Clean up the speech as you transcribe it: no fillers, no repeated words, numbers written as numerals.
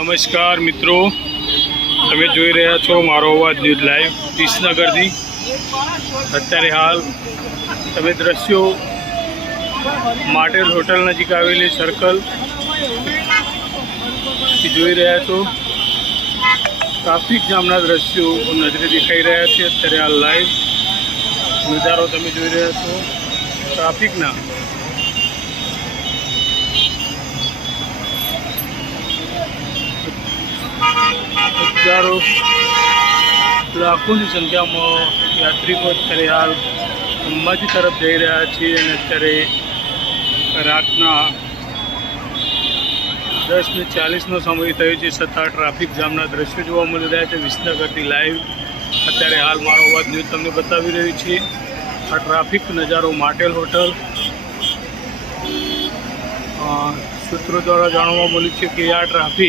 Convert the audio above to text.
નમસ્કાર મિત્રો, તમે જોઈ રહ્યા છો મારો અવાજ ન્યૂઝ લાઈવ વિસનગરથી। અત્યારે હાલ તમે દ્રશ્યો માટેલ હોટલ નજીક આવેલી સર્કલ જોઈ રહ્યા છો। ટ્રાફિક જામના દ્રશ્યો નજરે દેખાઈ રહ્યા છે। અત્યારે હાલ લાઈવ નજારો તમે જોઈ રહ્યા છો ટ્રાફિકના। हजारों लाखों की संख्या में यात्रिको अत्यारे हाल अंबाजी तरफ जई रह्या छे। अत्यारे रातना 10:40 समय थयो छे, छतां ट्राफिक जामना दृश्यो जोवा मळी रह्या छे। विसनगरथी लाइव अत्यारे हाल मारो अवाज न्यूज तमने बतावी रही छे। आ ट्राफिक नजारो माटेल होटल सूत्रों द्वारा जाणवा मळ्युं छे कि आ ट्राफिक